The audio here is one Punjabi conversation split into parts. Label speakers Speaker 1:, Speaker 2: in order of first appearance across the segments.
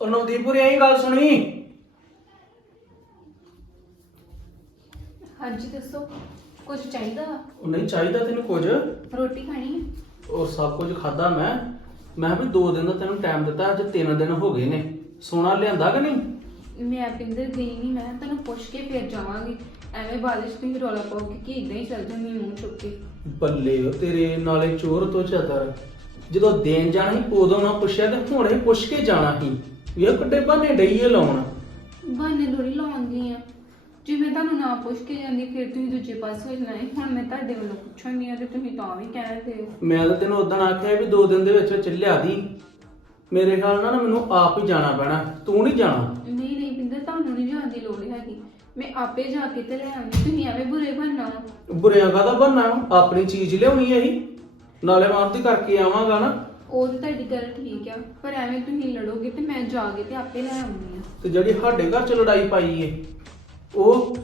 Speaker 1: ਉਹ ਨਵਦੀਪੁਰੀ ਆਈ ਗੱਲ ਸੁਣੀ?
Speaker 2: ਹਾਂਜੀ ਦੱਸੋ। ਕੁਝ ਚਾਹੀਦਾ ਵਾ?
Speaker 1: ਉਹ ਨਹੀਂ ਚਾਹੀਦਾ ਤੈਨੂੰ ਕੁਝ।
Speaker 2: ਰੋਟੀ ਖਾਣੀ ਹੈ
Speaker 1: ਉਹ ਸਭ ਕੁਝ ਖਾਦਾ ਮੈਂ। ਮੈਂ ਵੀ 2 ਦਿਨ ਦਾ ਤੈਨੂੰ ਟਾਈਮ ਦਿੱਤਾ ਅੱਜ 3 ਦਿਨ ਹੋ ਗਏ ਨੇ। ਸੋਨਾ ਲਿਆਂਦਾ ਕਿ ਨਹੀਂ?
Speaker 2: ਮੈਂ ਪਿੰਦਰ ਗਈ ਨਹੀਂ ਮੈਂ ਤੈਨੂੰ ਪੁੱਛ ਕੇ ਫਿਰ ਜਾਵਾਂਗੀ। ਐਵੇਂ ਬਾਰਿਸ਼ ਤੁਸੀਂ ਰੌਲਾ ਪਾਓਗੇ ਕਿ ਇਦਾਂ ਹੀ ਚੱਲ ਜਾਂਦੀ ਮੂੰਹ ਚੁੱਕ ਕੇ।
Speaker 1: ਬੱਲੇ ਓ ਤੇਰੇ ਨਾਲੇ ਚੋਰ ਤੋਂ ਚਤਰ। ਜਦੋਂ ਦੇਣ ਜਾਣਾ ਸੀ ਉਦੋਂ ਨਾ ਪੁੱਛਿਆ ਤੇ ਹੁਣੇ ਪੁੱਛ ਕੇ ਜਾਣਾ ਸੀ। ਇਹ ਕੱਡੇ ਬਾਨੇ ਡਈਏ ਲਾਉਣ।
Speaker 2: ਬਹਾਨੇ ਥੋੜੀ ਲਾਉਂਦੀ ਆ। ਜੇ ਮੈਂ ਤੁਹਾਨੂੰ ਨਾ ਪੁੱਛ ਕੇ ਜਾਂਦੀ ਫਿਰ ਤੁਸੀਂ ਦੂਜੇ ਪਾਸੇ ਹੋ ਜਾਣਾ। ਸੀ। ਹੁਣ ਮੈਂ ਤੁਹਾਡੇ ਵੱਲੋਂ ਪੁੱਛਣੀ ਆ ਤੇ ਤੁਸੀਂ ਤਾਂ ਵੀ ਕਹਿੰਦੇ ਹੋ।
Speaker 1: ਮੈਂ ਤਾਂ ਤੈਨੂੰ ਉਦੋਂ ਆਖਿਆ ਵੀ 2 ਦਿਨ ਦੇ ਵਿੱਚ ਵਿੱਚ ਲਿਆ ਦੀ। ਮੇਰੇ ਖਿਆਲ ਨਾਲ ਨਾ ਮੈਨੂੰ ਆਪ ਹੀ ਜਾਣਾ ਪੈਣਾ। ਤੂੰ ਨਹੀਂ ਜਾਣਾ?
Speaker 2: ਨਹੀਂ ਨਹੀਂ ਪਿੰਦਰ ਤੁਹਾਨੂੰ ਨਹੀਂ ਜਾਣ ਦੀ ਲੋੜ ਹੈਗੀ। ਮੈਂ ਆਪੇ ਜਾ ਕੇ ਤੇ ਲੈ ਆਉਂਗੀ ਤੁਸੀਂ ਐਵੇਂ ਬੁਰੇ ਬਣਨਾ ਵਾ।
Speaker 1: ਬੁਰਿਆਂ ਕਾਹਦਾ ਬੰਨਾ ਆਪਣੀ ਚੀਜ਼ ਲਿਆਉਣੀ ਹੈ ਹੀ ਨਾਲੇ ਮੈਂ ਆਪਦੀ ਕਰਕੇ ਆਵਾਂਗਾ ਨਾ।
Speaker 2: ਉਹ ਤਾਂ ਤੁਹਾਡੀ ਗੱਲ ਠੀਕ ਆ ਪਰ ਐਵੇਂ ਤੁਸੀਂ ਲੜੋਗੇ ਤੇ ਮੈਂ ਜਾ ਕੇ ਤੇ ਆਪੇ ਲੈ ਆਉਂਗੀ ਆ।
Speaker 1: ਤੇ ਜਿਹੜੀ ਸਾਡੇ ਘਰ ਚ ਲੜਾਈ ਪਾਈ ਏ ਉਹ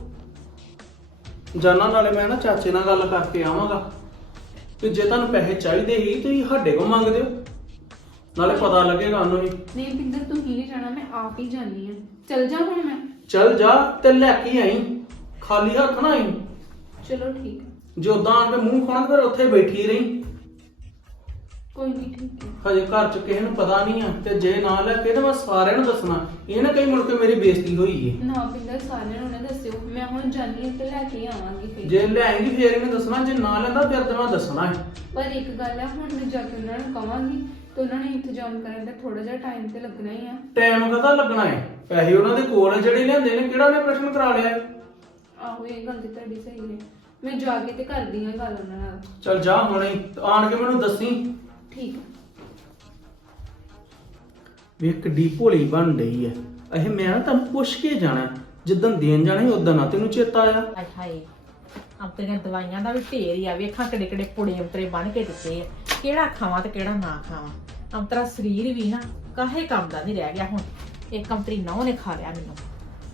Speaker 1: ਜਾਨਾ ਨਾਲੇ ਮੈਂ ਨਾ ਚਾਚੇ ਨਾਲ ਗੱਲ ਕਰਕੇ ਆਵਾਂਗਾ। ਤੇ ਜੇ ਤੁਹਾਨੂੰ ਪੈਸੇ ਚਾਹੀਦੇ ਹੀ ਤੁਸੀਂ ਸਾਡੇ ਕੋਲ ਮੰਗਦੇ ਹੋ ਨਾਲੇ ਪਤਾ ਲੱਗੇਗਾ ਉਹਨੂੰ ਵੀ।
Speaker 2: ਨਹੀਂ ਪਿੰਦਰ ਤੂੰ ਹੀ ਨਹੀਂ ਜਾਣਾ ਮੈਂ ਆਪ ਹੀ ਜਾਣੀ ਆ। ਚੱਲ ਜਾ ਹੁਣ ਮੈਂ।
Speaker 1: ਚੱਲ ਜਾ ਤੇ ਲੈ ਕੇ ਆਈ। ਖਾਲੀ ਹੱਥ ਨਾ ਆਈ।
Speaker 2: ਚਲੋ ਠੀਕ। ਆ।
Speaker 1: ਜੇ ਉਦਾਂ ਆ ਕੇ ਮੂੰਹ ਖਾਣ ਫਿਰ ਉੱਥੇ ਬੈਠੀ ਰਹੀ।
Speaker 2: ਕੋਈ ਨਹੀਂ ਠੀਕ ਹੈ।
Speaker 1: ਹਜੇ ਘਰ ਚ ਕਿਸੇ ਨੂੰ ਪਤਾ ਨਹੀਂ ਆ ਤੇ ਜੇ ਨਾ ਲੈ ਕੇ ਤੇ ਮੈਂ ਸਾਰਿਆਂ ਨੂੰ ਦੱਸਣਾ। ਇਹ ਨਾ ਕਈ ਮੁੜ ਕੇ ਮੇਰੀ ਬੇਇੱਜ਼ਤੀ ਹੋਈ ਏ।
Speaker 2: ਨਾ ਪਿੰਦਰ ਸਾਰਿਆਂ ਨੂੰ ਨਾ ਦੱਸਿਓ। ਮੈਂ ਹੁਣ ਜਾਣੀ ਤੇ ਲੈ ਕੇ ਆਵਾਂਗੀ ਫਿਰ।
Speaker 1: ਜੇ ਲੈਂਗੀ ਫੇਰ ਇਹਨੇ ਦੱਸਣਾ ਜੇ ਨਾ ਲੈਂਦਾ ਫਿਰ ਤੇ ਮੈਂ ਦੱਸਣਾ ਹੈ
Speaker 2: ਪਰ ਇੱਕ ਗੱਲ ਆ ਹੁਣ ਮੈਂ ਜਾ ਕੇ ਉਹਨਾਂ ਨੂੰ ਕਵਾਂਗੀ ਤੇ ਉਹਨਾਂ ਨੇ ਇੰਤਜ਼ਾਮ ਕਰਨ ਦਾ ਥੋੜਾ ਜਿਹਾ ਟਾਈਮ ਤੇ ਲੱਗਣਾ ਹੀ ਆ।
Speaker 1: ਟਾਈਮ ਕਦਾ ਲੱਗਣਾ ਹੈ ਪੈਸੇ ਉਹਨਾਂ ਦੇ ਕੋਲ ਆ ਜਿਹੜੇ ਲਿਆਂਦੇ ਨੇ ਕਿਹੜਾ ਨੇ ਪ੍ਰਸ਼ਨ ਕਰਾ ਲਿਆ?
Speaker 2: ਆਹੋ ਇਹ ਗੱਲ ਤੇ ਤੁਹਾਡੀ ਸਹੀ ਹੈ ਮੈਂ ਜਾ ਕੇ ਤੇ ਕਰਦੀ ਆ ਗੱਲ ਉਹਨਾਂ ਨਾਲ।
Speaker 1: ਚੱਲ ਜਾ ਹੁਣੇ ਆਣ ਕੇ ਮੈਨੂੰ ਦੱਸੀ।
Speaker 2: ਠੀਕ ਆ।
Speaker 1: ਵੀ ਕਿੱਡੀ ਭੋਲੀ ਬਣ ਰਹੀ ਹੈ ਇਹ ਮੈਂ ਨਾ ਤੁਹਾਨੂੰ ਪੁੱਛ ਕੇ ਜਾਣਾ ਜਿੱਦਣ ਦੇਣ ਜਾਣਾ ਸੀ ਉਦੋਂ ਨਾ ਤੈਨੂੰ ਚੇਤਾ ਆਇਆ।
Speaker 3: ਹਾਏ ਹਾਏ ਆਪਣੀਆਂ ਦਵਾਈਆਂ ਦਾ ਵੀ ਢੇਰ ਹੀ ਆ ਵੇਖਾਂ ਕਿਹੜੇ ਕਿਹੜੇ ਪੁੜੇ ਅੰਤਰੇ ਬਣ ਕੇ ਦਿੱਤੇ ਆ। ਕਿਹੜਾ ਖਾਵਾਂ ਤੇ ਕਿਹੜਾ ਨਾ ਖਾਵਾਂ। ਅੰਤਰਾ ਸਰੀਰ ਵੀ ਨਾ ਕਾਹੇ ਕੰਮ ਦਾ ਨਹੀਂ ਰਹਿ ਗਿਆ ਹੁਣ। ਇੱਕ ਅੰਤਰੀ ਨੌ ਨੇ ਖਾ ਲਿਆ ਮੈਨੂੰ।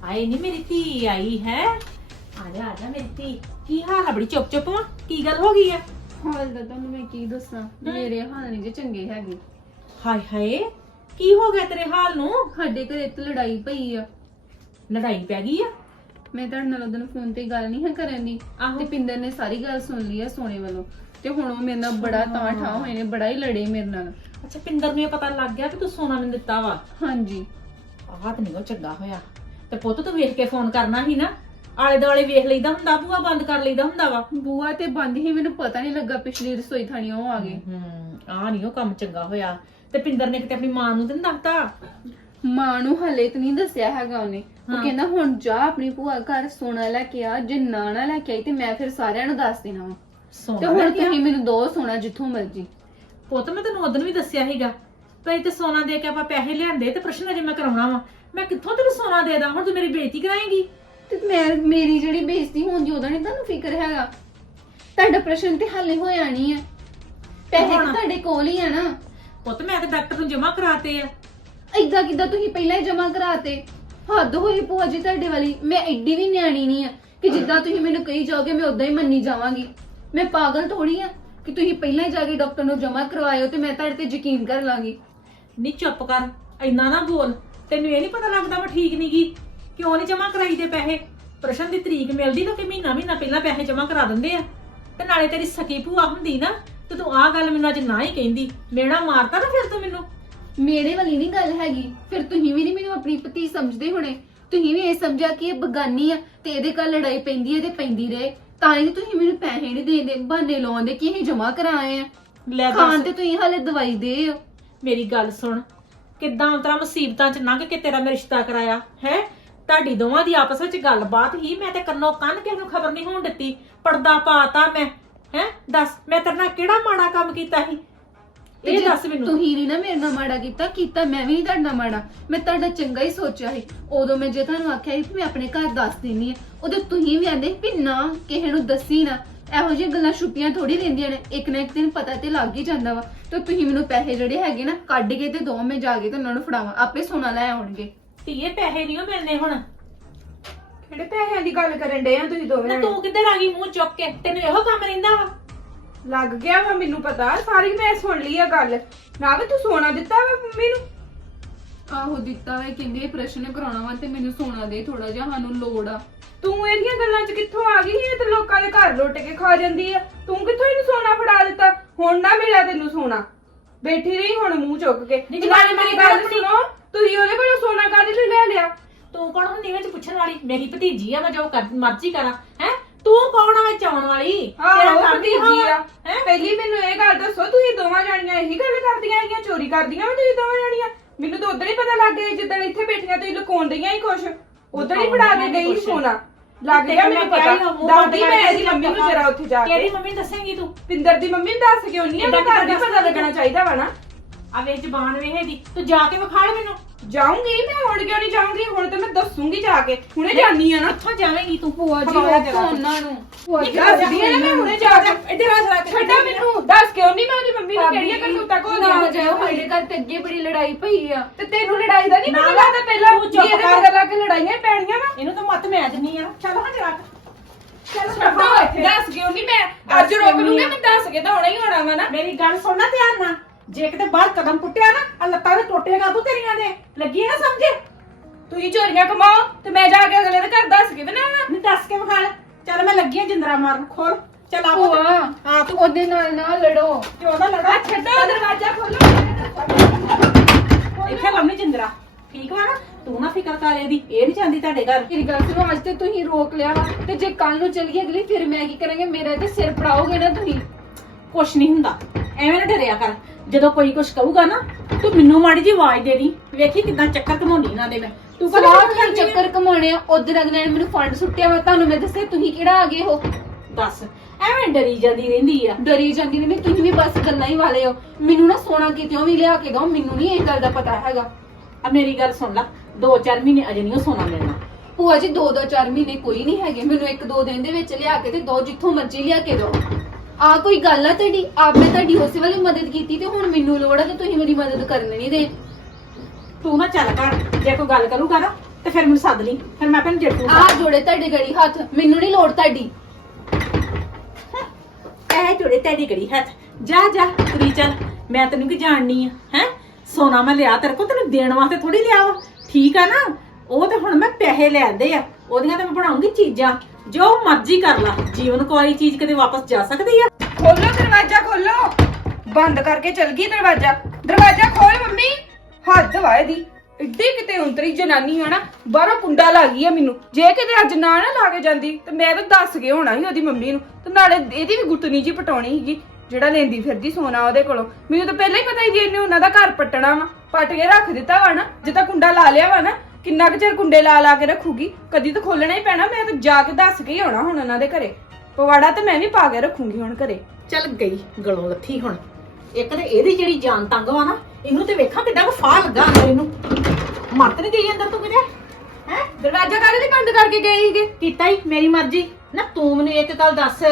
Speaker 3: ਆਏ ਨਹੀਂ ਮੇਰੀ ਧੀ ਆਈ ਹੈ? ਆ ਜਾ ਆ ਜਾ ਮੇਰੀ ਧੀ। ਕੀ ਹਾਲ ਆ ਬੜੀ ਚੁੱਪ ਚੁੱਪ ਵਾ? ਕੀ ਗੱਲ ਹੋ ਗਈ ਆ
Speaker 2: ਹਾਲ ਦਾ ਤੁਹਾਨੂੰ ਮੈਂ ਕੀ ਦੱਸਾਂ? ਮੇਰੇ ਹਾਲ ਨਹੀਂ ਜੇ ਚੰਗੇ ਹੈਗੇ।
Speaker 3: ਹਾਏ ਹਾਏ ਕੀ ਹੋ ਗਿਆ ਤੇਰੇ ਹਾਲ ਨੂੰ?
Speaker 2: ਸਾਡੇ ਘਰੇ ਤੇ ਲੜਾਈ ਪਈ ਆ।
Speaker 3: ਲੜਾਈ ਪੈ ਗਈ ਆ?
Speaker 2: ਮੈਂ ਤੁਹਾਡੇ ਨਾਲ ਉਹਦੋਂ ਫੋਨ ਤੇ ਗੱਲ ਨਹੀਂ ਹੈ ਕਰਨ ਦੀ।
Speaker 3: ਆਹੋ।
Speaker 2: ਤੇ ਪਿੰਦਰ ਨੇ ਸਾਰੀ ਗੱਲ ਸੁਣ ਲਈ ਆ ਸੋਨੇ ਵੱਲੋਂ। ਤੇ ਹੁਣ ਉਹ ਮੇਰੇ ਨਾਲ ਬੜਾ ਤਾਂ ਠਾ ਹੋਏ ਨੇ ਬੜਾ ਹੀ ਲੜੇ ਮੇਰੇ ਨਾਲ।
Speaker 3: ਅੱਛਾ ਪਿੰਦਰ ਨੂੰ ਇਹ ਪਤਾ ਲੱਗ ਗਿਆ ਕਿ ਤੂੰ ਸੋਨਾ ਮੈਨੂੰ ਦਿੱਤਾ ਵਾ।
Speaker 2: ਹਾਂਜੀ।
Speaker 3: ਆਹ ਤਾਂ ਨਹੀਂ ਉਹ ਚੰਗਾ ਹੋਇਆ। ਤੇ ਪੁੱਤ ਤੂੰ ਵੇਖ ਕੇ ਫੋਨ ਕਰਨਾ ਸੀ ਨਾ। ਆਲੇ ਦੁਆਲੇ ਵੇਖ ਲਈਦਾ ਹੁੰਦਾ ਬੂਆ ਬੰਦ ਕਰ ਲਈਦਾ ਹੁੰਦਾ ਵਾ।
Speaker 2: ਬੂਆ ਤੇ ਬੰਦ ਹੀ ਮੈਨੂੰ ਪਤਾ ਨਹੀਂ ਲੱਗਾ ਪਿਛਲੀ ਰਸੋਈ ਥਾਣੀ ਉਹ ਆ ਗਏ।
Speaker 3: ਹੂੰ ਆ ਨਹੀਂ ਉਹ ਕੰਮ ਚੰਗਾ ਹੋਇਆ। ਤੇ ਪਿੰਦਰ ਨੇ ਕਿਤੇ ਆਪਣੀ ਮਾਂ ਨੂੰ ਤੇ ਨੀ ਦੱਸਤਾ?
Speaker 2: ਮਾਂ ਨੂੰ ਹਲੇ ਤੇ ਨਹੀਂ ਦੱਸਿਆ ਹੈਗਾ ਉਹਨੇ। ਉਹ। ਕਹਿੰਦਾ ਹੁਣ ਜਾ ਆਪਣੀ ਭੂਆ ਘਰ ਸੋਨਾ ਲੈ ਕੇ ਆ। ਜੇ ਨਾ ਨਾ ਲੈ ਕੇ ਆਈ ਤੇ ਮੈਂ ਫਿਰ ਸਾਰਿਆਂ ਨੂੰ ਦੱਸ ਦੇਣਾ ਵਾ। ਤੇ ਹੁਣ। ਤੁਸੀਂ ਮੈਨੂੰ ਦੋ ਸੋਨਾ ਜਿੱਥੋਂ ਮਰਜ਼ੀ।
Speaker 3: ਪੁੱਤ ਮੈਂ ਤੈਨੂੰ ਉਦੋਂ ਵੀ ਦੱਸਿਆ ਸੀਗਾ। ਭਈ ਤੇ ਸੋਨਾ ਦੇ ਕੇ ਆਪਾਂ ਪੈਸੇ ਲਿਆਂਦੇ ਤੇ ਪ੍ਰਸ਼ਨ ਅਜੇ ਮੈਂ ਕਰਾਉਣਾ ਵਾ। ਮੈਂ ਕਿੱਥੋਂ ਤੈਨੂੰ ਸੋਨਾ ਦੇ ਦਾਂ? ਹੁਣ ਤੂੰ ਮੇਰੀ ਬੇਇੱਜ਼ਤੀ ਕਰਾਏਂਗੀ?
Speaker 2: ਤੇ ਮੈਂ ਮੇਰੀ ਜਿਹੜੀ ਬੇਇੱਜ਼ਤੀ ਹੁੰਦੀ ਉਹਦਾ ਨਹੀਂ ਤੁਹਾਨੂੰ ਫਿਕਰ ਹੈਗਾ। ਤੁਹਾਡਾ ਪ੍ਰਸ਼ਨ ਤੇ ਹੱਲ ਹੋਇਆ ਨਹੀਂ ਹੈ ਪੈਸੇ ਤਾਂ
Speaker 3: ਹੁਣ?
Speaker 2: ਤੁਹਾਡੇ ਕੋਲ ਹੀ ਆ ਨਾ।
Speaker 3: ਪੁੱਤ ਮੈਂ ਤੇ ਡਾਕਟਰ ਨੂੰ ਜਮ੍ਹਾਂ ਕਰਾਤੇ ਆ।
Speaker 2: ਏਦਾਂ ਕਿਦਾਂ ਤੁਸੀਂ ਪਹਿਲਾਂ ਹੀ ਜਮਾ ਕਰਾਤੇ? ਹੱਦ ਹੋਈ ਭੂਆ ਜੀ ਤੁਹਾਡੇ ਵਾਲੀ। ਮੈਂ ਐਡੀ ਵੀ ਨਿਆਣੀ ਨਹੀਂ ਆ ਕਿ ਜਿੱਦਾਂ ਤੁਸੀਂ ਮੈਨੂੰ ਕਹੀ ਜਾਓਗੇ ਮੈਂ ਉਦਾਂ ਹੀ ਮੰਨੀ ਜਾਵਾਂਗੀ। ਮੈਂ ਪਾਗਲ ਥੋੜੀ ਆ ਕਿ ਤੁਸੀਂ ਪਹਿਲਾਂ ਹੀ ਜਾ ਕੇ ਡਾਕਟਰ ਨੂੰ ਜਮਾ ਕਰਵਾਇਓ ਤੇ ਮੈਂ ਤੁਹਾਡੇ ਤੇ ਯਕੀਨ ਕਰ ਲਾਂਗੀ।
Speaker 3: ਨਹੀਂ ਚੁੱਪ ਕਰ ਇੰਨਾ ਨਾ ਬੋਲ। ਤੈਨੂੰ ਇਹ ਨਹੀਂ ਪਤਾ ਲੱਗਦਾ ਮੈਂ ਠੀਕ ਨਹੀਂ ਗਈ ਕਿਉਂ ਨਹੀਂ ਜਮ੍ਹਾਂ ਕਰਾਈ ਦੇ ਪੈਸੇ? ਪ੍ਰਸ਼ਨ ਦੀ ਤਰੀਕ ਮਿਲਦੀ ਤਾਂ ਕਿ ਮਹੀਨਾ ਮਹੀਨਾ ਪਹਿਲਾਂ ਪੈਸੇ ਜਮ੍ਹਾਂ ਕਰਾ ਦਿੰਦੇ ਆ। ਤੇ ਨਾਲੇ ਤੇਰੀ ਸਕੀ ਭੂਆ ਹੁੰਦੀ ਨਾ ਤੇ ਤੂੰ ਆਹ ਗੱਲ ਮੈਨੂੰ ਅੱਜ ਨਾ ਹੀ ਕਹਿੰਦੀ। ਮੇਰਾ ਮਾਰਤਾ ਨਾ ਫਿਰ ਤੂੰ ਮੈਨੂੰ?
Speaker 2: ਮੇਰੇ ਵਾਲੀ ਨਹੀਂ ਗੱਲ ਹੈਗੀ। ਫਿਰ ਤੁਸੀਂ ਵੀ ਨਹੀਂ ਮੈਨੂੰ ਆਪਣੀ ਪਤੀ ਸਮਝਦੇ ਹੋਣੇ। ਤੁਸੀਂ ਵੀ ਇਹ ਸਮਝਿਆ ਕਿ ਇਹ ਬਗਾਨੀ ਆ ਤੇ ਇਹਦੇ ਘਰ ਲੜਾਈ ਪੈਂਦੀ ਹੈ ਤੇ ਪੈਂਦੀ ਰਹੇ। ਤਾਂ ਹੀ ਤੁਸੀਂ ਮੈਨੂੰ ਪੈਸੇ ਨਹੀਂ ਦੇਂਦੇ ਬਹਾਨੇ ਲਾਉਂਦੇ ਕਿ ਇਹ ਜਮਾ ਕਰਾਏ ਆ।
Speaker 3: ਲੈ
Speaker 2: ਖਾਣ
Speaker 3: ਦੱਸ
Speaker 2: ਤੇ ਤੁਸੀਂ ਹਾਲੇ ਦਵਾਈ ਦੇ ਹੋ।
Speaker 3: ਮੇਰੀ ਗੱਲ ਸੁਣ। ਕਿੱਦਾਂ ਉਤਰਾ ਮੁਸੀਬਤਾਂ ਚ ਲੰਘ ਕੇ ਤੇਰਾ ਮੈਂ ਰਿਸ਼ਤਾ ਕਰਾਇਆ? ਹੈ? ਤੁਹਾਡੀ ਦੋਵਾਂ ਦੀ ਆਪਸ ਵਿੱਚ ਗੱਲਬਾਤ ਹੀ ਮੈਂ ਤੇ ਕੰਨੋਂ ਕੰਨ ਕਿਸੇ ਨੂੰ ਖਬਰ ਨਹੀਂ ਹੋਣ ਦਿੱਤੀ। ਪਰਦਾ ਪਾਤਾ ਮੈਂ ਹੈ? ਦੱਸ ਮੈਂ ਤੇਰੇ ਨਾਲ ਕਿਹੜਾ ਮਾੜਾ ਕੰਮ ਕੀਤਾ ਸੀ?
Speaker 2: ਤੇ
Speaker 3: ਇਹ
Speaker 2: ਜੇ
Speaker 3: ਦੱਸ ਮੈਨੂੰ।
Speaker 2: ਤੁਸੀਂ ਨਹੀਂ ਨਾ ਮੇਰੇ ਨਾਲ ਮਾੜਾ ਕੀਤਾ ਕੀਤਾ ਮੈਂ ਵੀ ਨਹੀਂ ਤੁਹਾਡੇ ਨਾਲ ਮਾੜਾ। ਮੈਂ ਤੁਹਾਡਾ ਚੰਗਾ ਹੀ ਸੋਚਿਆ ਸੀ। ਉਦੋਂ ਮੈਂ ਜੇ ਤੁਹਾਨੂੰ ਆਖਿਆ ਸੀ ਕਿ ਮੈਂ ਆਪਣੇ ਘਰ ਦੱਸ ਦੇਣੀ ਹੈ ਉਦੋਂ ਤੁਸੀਂ ਵੀ ਆਂਦੇ ਵੀ ਨਾ ਕਿਸੇ ਨੂੰ ਦੱਸੀ ਨਾ। ਇਹੋ ਜਿਹੀਆਂ ਗੱਲਾਂ ਛੁਪੀਆਂ ਥੋੜੀ ਰਹਿੰਦੀਆਂ ਨੇ ਇੱਕ ਨਾ ਇੱਕ ਦਿਨ ਪਤਾ ਤੇ ਲੱਗ ਹੀ ਜਾਂਦਾ ਵਾ। ਤੇ ਤੁਸੀਂ ਮੈਨੂੰ ਪੈਸੇ ਜਿਹੜੇ ਹੈਗੇ ਨਾ ਕੱਢ ਕੇ ਤੇ ਦੋ ਮੈਂ ਜਾ ਕੇ ਤੇ ਉਹਨਾਂ ਨੂੰ ਫੜਾਵਾਂ ਆਪੇ ਸੋਨਾ ਲੈ ਆਉਣਗੇ।
Speaker 3: ਧੀਏ ਪੈਸੇ ਨਹੀਂ ਉਹ ਮਿਲਨੇ ਹੁਣ।
Speaker 4: ਕਿਹੜੇ ਪੈਸਿਆਂ ਦੀ ਗੱਲ ਕਰਨ ਡੇ ਆ ਤੁਸੀਂ ਦੋਵੇਂ
Speaker 3: ਤੇ ਤੂੰ ਕਿੱਧਰ ਆ ਗਈ ਮੂੰਹ ਚੁੱਕ ਕੇ? ਤੈਨੂੰ ਇਹੋ ਕੰਮ ਰਹਿੰਦਾ ਵਾ?
Speaker 4: ਲੱਗ ਗਿਆ ਵਾ ਮੈਨੂੰ ਪਤਾ ਸਾਰੀ ਮੈਂ ਸੁਣ ਲਈ ਆ ਗੱਲ। ਨਾ ਵੀ ਤੂੰ ਸੋਨਾ ਦਿੱਤਾ ਵਾ ਮੰਮੀ ਨੂੰ?
Speaker 2: ਆਹੋ ਦਿੱਤਾ ਵੇ ਕਹਿੰਦੇ ਪ੍ਰਸ਼ਨ ਕਰਾਉਣਾ ਵਾ ਤੇ ਮੈਨੂੰ ਸੋਨਾ ਦੇ ਥੋੜਾ ਜਿਹਾ ਸਾਨੂੰ ਲੋੜ ਆ।
Speaker 4: ਤੂੰ ਇਹਦੀਆਂ ਗੱਲਾਂ 'ਚ ਕਿੱਥੋਂ ਆ ਗਈ ਇਹ ਤੇ ਲੋਕਾਂ ਦੇ ਘਰ ਲੁੱਟ ਕੇ ਖਾ ਜਾਂਦੀ ਆ? ਤੂੰ ਕਿੱਥੋਂ ਇਹਨੂੰ ਸੋਨਾ ਫੜਾ ਦਿੱਤਾ? ਹੁਣ ਨਾ ਮਿਲਿਆ ਤੈਨੂੰ ਸੋਨਾ। ਬੈਠੀ ਰਹੀ ਹੁਣ ਮੂੰਹ ਚੁੱਕ ਕੇ।
Speaker 3: ਨਹੀਂ,
Speaker 4: ਨਾਲੇ ਮੇਰੀ ਗੱਲ ਸੁਣੋ। ਤੁਸੀਂ ਉਹਦੇ ਕੋਲੋਂ ਸੋਨਾ ਕਾਹਦੇ ਲਈ ਲੈ ਲਿਆ?
Speaker 3: ਤੂੰ ਕੌਣ ਹੁੰਦੀ ਵਿੱਚ ਪੁੱਛਣ ਵਾਲੀ? ਮੇਰੀ ਭਤੀਜੀ ਆ ਮੈਂ ਜੋ ਕਰ- ਮਰਜ਼ੀ ਕਰਾਂ ਹੈ? ਤੂੰ ਕੌਣ ਆ ਵਿੱਚ ਆਉਣ ਵਾਲੀ?
Speaker 4: ਆਹੋ
Speaker 3: ਕੰਮ ਹੀ
Speaker 4: ਭਤੀਜੀ ਆ।
Speaker 3: ਹੈਂ?
Speaker 4: ਪਹਿਲੀ ਮੈਨੂੰ ਇਹ ਗੱਲ ਦੱਸੋ ਤੁਸੀਂ ਦੋਵਾਂ ਜਾਣੀਆਂ ਇਹੀ ਗੱਲ ਕਰਦੀਆਂ ਹੈਗੀਆਂ ਚੋਰੀ ਕਰਦੀਆਂ ਵਾ ਤੁਸੀਂ ਦੋਵਾਂ ਜਾਣੀਆਂ? ਮੈਨੂੰ ਤਾਂ ਉਦੋਂ ਹੀ ਪਤਾ ਲੱਗ ਗਿਆ ਜਿੱਦਣ ਇੱਥੇ ਬੈਠੀਆਂ ਤੁਸੀਂ ਲੁਕਾਉਣ ਡਈਆਂ ਹੀ ਕੁਛ। ਉਦੋਂ ਹੀ ਫੜਾ ਕੇ ਗਈ
Speaker 3: ਕੁਛ।
Speaker 4: ਸੋਨਾ। ਲੱਗ ਗਿਆ ਮੈਨੂੰ ਪਤਾ। ਦਾਦੀ ਮੈਂ ਇਹਦੀ ਮੰਮੀ ਨੂੰ ਜਰਾ ਉੱਥੇ ਜਾ
Speaker 3: ਕਿਹੜੀ
Speaker 4: ਕੇ।
Speaker 3: ਮੰਮੀ ਦੱਸੇਂਗੀ ਤੂੰ।
Speaker 4: ਪਿੰਦਰ ਦੀ ਮੰਮੀ ਨੂੰ ਦੱਸ ਕਿਉਂ ਨਹੀਂ ਉਹਦਾ ਘਰ ਵੀ ਪਤਾ ਲੱਗਣਾ ਚਾਹੀਦਾ ਵਾ ਨਾ।
Speaker 3: ਆ ਵੇ ਜ਼ਬਾਨ ਵੇਹੇ ਦੀ ਤੂੰ ਜਾ ਕੇ ਵਿਖਾੜ ਮੈਨੂੰ।
Speaker 4: ਜਾਊਂਗੀ ਮੈਂ ਹੁਣ ਕਿਉਂ ਨਹੀਂ ਜਾਊਂਗੀ? ਹੁਣ ਤਾਂ ਮੈਂ ਦੱਸੂਗੀ ਜਾ ਕੇ। ਹੁਣੇ ਜਾਣੀ ਆ ਨਾ।
Speaker 3: ਕਿੱਥੋਂ ਜਾਵੇਂਗੀ ਤੂੰ?
Speaker 2: ਭੂਆ ਜੀ
Speaker 3: ਜਰਾ ਤੂੰ।
Speaker 2: ਉਹਨਾਂ ਨੂੰ। ਭੂਆ ਜੀ
Speaker 4: ਦੱਸਦੀ ਆ ਨਾ ਮੈਂ ਹੁਣੇ ਜਾ ਕੇ।
Speaker 3: ਇੱਧਰ ਆ ਜਰਾ
Speaker 4: ਛੱਡਾ ਮੈਨੂੰ। ਦੱਸ ਕਿਉਂ ਨਹੀਂ ਮੈਂ ਉਹਦੀ ਮੰਮੀ ਨੂੰ ਕਿਹੜੀਆਂ ਕਰਤੂਤਾਂ ਕੋ
Speaker 2: ਨਾ ਜਾਓ ਸਾਡੇ ਘਰ ਤੇ ਅੱਗੇ ਬੜੀ ਲੜਾਈ ਪਈ ਆ।
Speaker 4: ਤੇ ਤੈਨੂੰ ਲੜਾਈ ਦਾ ਨਹੀਂ
Speaker 3: ਨਾ,
Speaker 4: ਪਤਾ ਲੱਗਦਾ ਪਹਿਲਾਂ?
Speaker 3: ਤੂੰ ਚੁੱਪ
Speaker 4: ਇਹਦੇ
Speaker 3: ਕਰ।
Speaker 4: ਮਗਰ ਲੱਗ ਕੇ ਲੜਾਈਆਂ ਪੈਣੀਆਂ ਵਾ।
Speaker 3: ਇਹਨੂੰ ਤਾਂ ਮੱਤ ਮੈਂ ਦਿੰਨੀ ਆ। ਚੱਲ ਹਾਂ ਜਰਾ ਚੱਲ
Speaker 4: ਛੱਡੋ ਦੱਸ ਕਿਉਂ ਨਹੀਂ ਮੈਂ? ਅੱਜ ਰੋਕ ਲੂੰਗੀ ਮੈਂ ਦੱਸ ਕੇ ਤਾਂ ਹੋਣਾ ਹੀ ਹੋਣਾ ਵਾ ਨਾ।
Speaker 3: ਮੇਰੀ ਗੱਲ ਸੁਣ ਲੈ ਧਿਆਨ ਨਾਲ। ਜੇ ਕਿਤੇ ਬਾਹਰ ਕਦਮ ਪੁੱਟਿਆ ਨਾ ਆ ਲੱਤਾਂ ਦੇ ਟੋਟੇਗਾ ਤੂੰ ਤੇਰੀਆਂ ਦੇ ਲੱਗੀ ਨਾ ਸਮਝ?
Speaker 4: ਤੁਸੀਂ ਚੋਰੀਆਂ ਕਮਾਓ ਤੇ ਮੈਂ ਜਾ ਕੇ ਅਗਲੇ ਦੇ ਘਰ ਦੱਸ ਕੇ ਬਣਾਉਣਾ
Speaker 3: ਨਹੀਂ ਦੱਸ ਕੇ ਵਿਖਾਲ ਚੱਲ ਮੈਂ ਲੱਗੀ ਆ ਜਿੰਦਰਾ ਮਾਰਨ ਖੋਲ। ਚੱਲ ਆ
Speaker 2: ਭੂਆ
Speaker 3: ਹਾਂ ਤੂੰ
Speaker 2: ਉਹਦੇ ਨਾਲ ਨਾ ਲੜੋ।
Speaker 3: ਤੇ ਉਹਦਾ ਲੜਾ।
Speaker 4: ਛੱਡੋ ਦਰਵਾਜ਼ਾ ਖੋਲੋ।
Speaker 3: ਇੱਥੇ ਲੰਮੀ ਜਿੰਦਰਾ। ਠੀਕ ਵਾ ਨਾ? ਤੂੰ ਨਾ ਫਿਕਰ ਕਰ ਇਹਦੀ। ਇਹ ਨਹੀਂ ਚਾਹੁੰਦੀ ਤੁਹਾਡੇ ਘਰ।
Speaker 2: ਮੇਰੀ ਗੱਲ ਸੁਣੋ ਅੱਜ ਤੇ ਤੁਸੀਂ ਰੋਕ ਲਿਆ ਵਾ। ਤੇ ਜੇ ਕੱਲ ਨੂੰ ਚੱਲ ਗਈ ਅਗਲੀ ਫਿਰ ਮੈਂ ਕੀ ਕਰਾਂਗੇ? ਮੇਰਾ ਤੇ ਸਿਰ ਪੜਾਓਗੇ ਨਾ ਤੁਸੀਂ?
Speaker 3: ਕੁਛ ਨਹੀਂ ਹੁੰਦਾ। ਐਵੇਂ ਨਾ ਡਰਿਆ ਕਰ। ਜਦੋਂ ਕੋਈ ਕੁਛ ਕਹੂਗਾ ਨਾ ਤੂੰ ਮੈਨੂੰ ਮਾੜੀ ਜੀ ਆਵਾਜ਼ ਦੇ ਦੀ ਵੇਖੀ ਕਿਦਾਂ ਚੱਕਰ ਘਮਾਉਣੀ ਇਹਨਾਂ ਦੇ ਮੈਂ। ਤੂੰ ਕਦੇ
Speaker 2: ਤੁਸੀਂ ਚੱਕਰ ਕਮਾਉਣੇ ਆ? ਉਧਰ ਅਗਲੇ ਨੇ ਮੈਨੂੰ ਫੰਡ ਸੁੱਟਿਆ ਵਾ ਤੁਹਾਨੂੰ ਮੈਂ ਦੱਸਿਆ ਤੁਸੀਂ ਕਿਹੜਾ ਆ ਗਏ ਹੋ?
Speaker 3: ਦੱਸ ਐਵੇਂ ਡਰੀ ਜਾਂਦੀ ਰਹਿੰਦੀ ਆ।
Speaker 2: ਡਰੀ ਜਾਂਦੀ ਨੇ ਤੁਸੀਂ ਵੀ ਬਸ ਗੱਲਾਂ ਹੀ ਵਾਲੇ ਹੋ। ਮੈਨੂੰ ਨਾ ਸੋਨਾ ਕਿਤੇੋਂ ਵੀ ਲਿਆ ਕੇ ਦਿਓ ਮੈਨੂੰ ਨਹੀਂ ਇਹ ਗੱਲ ਦਾ ਪਤਾ ਹੈਗਾ।
Speaker 3: ਆ ਮੇਰੀ ਗੱਲ ਸੁਣ ਲੈ 2-4 ਮਹੀਨੇ ਅਜੇ ਨਹੀਂ ਉਹ ਸੋਨਾ ਮਿਲਣਾ
Speaker 2: ਭੂਆ ਜੀ ਦੋ ਦੋ ਚਾਰ ਮਹੀਨੇ ਕੋਈ ਨਹੀਂ ਹੈਗੇ ਮੈਨੂੰ ਇੱਕ ਦੋ ਦਿਨ ਦੇ ਵਿੱਚ ਲਿਆ ਕੇ ਤੇ ਦੋ ਜਿੱਥੋਂ ਮਰਜ਼ੀ ਲਿਆ ਕੇ ਦਿਓ। ਆ ਕੋਈ ਗੱਲ ਆ ਤੁਹਾਡੀ? ਆਪ ਮੈਂ ਤੁਹਾਡੀ ਉਸੇ ਵੇਲੇ ਮਦਦ ਕੀਤੀ ਤੇ ਹੁਣ ਮੈਨੂੰ ਲੋੜ ਆ ਤੇ ਤੁਸੀਂ ਮੇਰੀ ਮਦਦ ਕਰਨ ਨਹੀਂ ਦੇ।
Speaker 3: ਤੂੰ ਨਾ ਚੱਲ ਕਰ ਜੇ ਕੋਈ ਗੱਲ ਕਰੂਗਾ ਨਾ ਤੇ ਫਿਰ ਮੈਨੂੰ ਸੱਦ ਲਈ ਫਿਰ ਮੈਂ ਆਪੇ ਜੱਟੂ
Speaker 2: ਆ ਜੋੜੇ ਤੁਹਾਡੇ ਗੜੀ ਹੱਥ ਮੈਨੂੰ ਨਹੀਂ ਲੋੜ ਤੁਹਾਡੀ।
Speaker 3: ਐ ਜੋੜੇ ਤੇਰੀ ਗੜੀ ਹੱਥ। ਜਾ ਜਾ ਤੁਰੀ ਚੱਲ ਮੈਂ ਤੈਨੂੰ ਕੀ ਜਾਣਨੀ ਆ ਹੈ? ਸੋਨਾ ਮੈਂ ਲਿਆ ਤੇਰੇ ਕੋਲ ਤੈਨੂੰ ਦੇਣ ਵਾਸਤੇ ਥੋੜੀ ਲਿਆ ਵਾ। ਠੀਕ ਆ ਨਾ? ਉਹ ਤੇ ਹੁਣ ਮੈਂ ਪੈਸੇ ਲੈ ਆਂਦੇ ਆ ਉਹਦੀਆਂ ਤੇ ਮੈਂ ਬਣਾਉਂਗੀ ਚੀਜ਼ਾਂ। ਜੋ ਮਰਜ਼ੀ ਕਰ ਲਾ, ਜੀਵਨ ਕੁਆਰੀ ਚੀਜ਼ ਕਦੇ ਵਾਪਸ ਜਾ ਸਕਦੀ ਆ?
Speaker 4: ਖੋਲੋ ਦਰਵਾਜ਼ਾ, ਖੋਲੋ। ਬੰਦ ਕਰਕੇ ਚਲ ਗਈ ਦਰਵਾਜ਼ਾ। ਦਰਵਾਜ਼ਾ ਖੋਲ ਮੰਮੀ। ਹੱਦ ਵਾ ਇਹਦੀ। ਇੱਡੀ ਕਿਤੇ ਉਂਤਰੀ ਜਨਾਨੀ ਆ ਨਾ, ਬਾਹਰੋਂ ਕੁੰਡਾ ਲਾ ਗਈ ਆ ਮੈਨੂੰ। ਜੇ ਕਿਤੇ ਅੱਜ ਨਾ ਨਾ ਲਾ ਕੇ ਜਾਂਦੀ, ਤੇ ਮੈਂ ਤਾਂ ਦੱਸ ਕੇ ਹੋਣਾ ਸੀ ਉਹਦੀ ਮੰਮੀ ਨੂੰ। ਤੇ ਨਾਲੇ ਇਹਦੀ ਵੀ ਗੁੱਤਨੀ ਜੀ ਪਟਾਉਣੀ ਸੀਗੀ, ਜਿਹੜਾ ਲੈਂਦੀ ਫਿਰਦੀ ਸੋਨਾ ਉਹਦੇ ਕੋਲੋਂ। ਮੈਨੂੰ ਤਾਂ ਪਹਿਲਾਂ ਹੀ ਪਤਾ ਸੀ ਵੀ ਇਹਨੇ ਉਹਨਾਂ ਦਾ ਘਰ ਪੱਟਣਾ ਵਾ, ਪੱਟ ਕੇ ਰੱਖ ਦਿੱਤਾ ਵਾ ਨਾ, ਜੇ ਤਾਂ ਕੁੰਡਾ ਲਾ ਲਿਆ ਵਾ ਨਾ ਕਿੰਨਾ ਕੁ ਚਿਰ ਕੁੰਡੇ ਲਾ ਲਾ ਕੇ ਰੱਖੂਗੀ? ਕਦੀ ਤਾਂ ਖੋਲਣਾ ਹੀ ਪੈਣਾ ਮੈਂ ਤਾਂ ਜਾ ਕੇ ਦੱਸ ਕੇ ਹੀ ਆਉਣਾ ਹੁਣ ਉਹਨਾਂ ਦੇ ਘਰੇ। ਪਵਾੜਾ ਤੇ ਮੈਂ ਵੀ ਪਾ ਕੇ ਰੱਖੂੰਗੀ ਹੁਣ ਘਰੇ।
Speaker 3: ਚੱਲ ਗਈ ਗਲੋਂ ਲੱਥੀ ਹੁਣ। ਇੱਕ ਤੇ ਇਹਦੀ ਜਿਹੜੀ ਜਾਨ ਤੰਗ ਵਾ ਨਾ ਇਹਨੂੰ ਤੇ ਵੇਖਾਂ ਕਿੱਡਾ ਕੁ ਫਾਹ ਲੱਗਾ ਅੰਦਰ ਇਹਨੂੰ। ਮੱਤ ਨਹੀਂ ਗਈ ਅੰਦਰ ਤੂੰ ਕਿਤੇ? ਹੈ?
Speaker 4: ਦਰਵਾਜ਼ਾ ਕਾਹਦੇ ਲਈ ਬੰਦ ਕਰਕੇ ਗਏ ਸੀਗੇ?
Speaker 3: ਕੀਤਾ ਹੀ ਮੇਰੀ ਮਰਜ਼ੀ। ਨਾ ਤੂੰ ਮੈਨੂੰ ਇੱਕ ਗੱਲ ਦੱਸ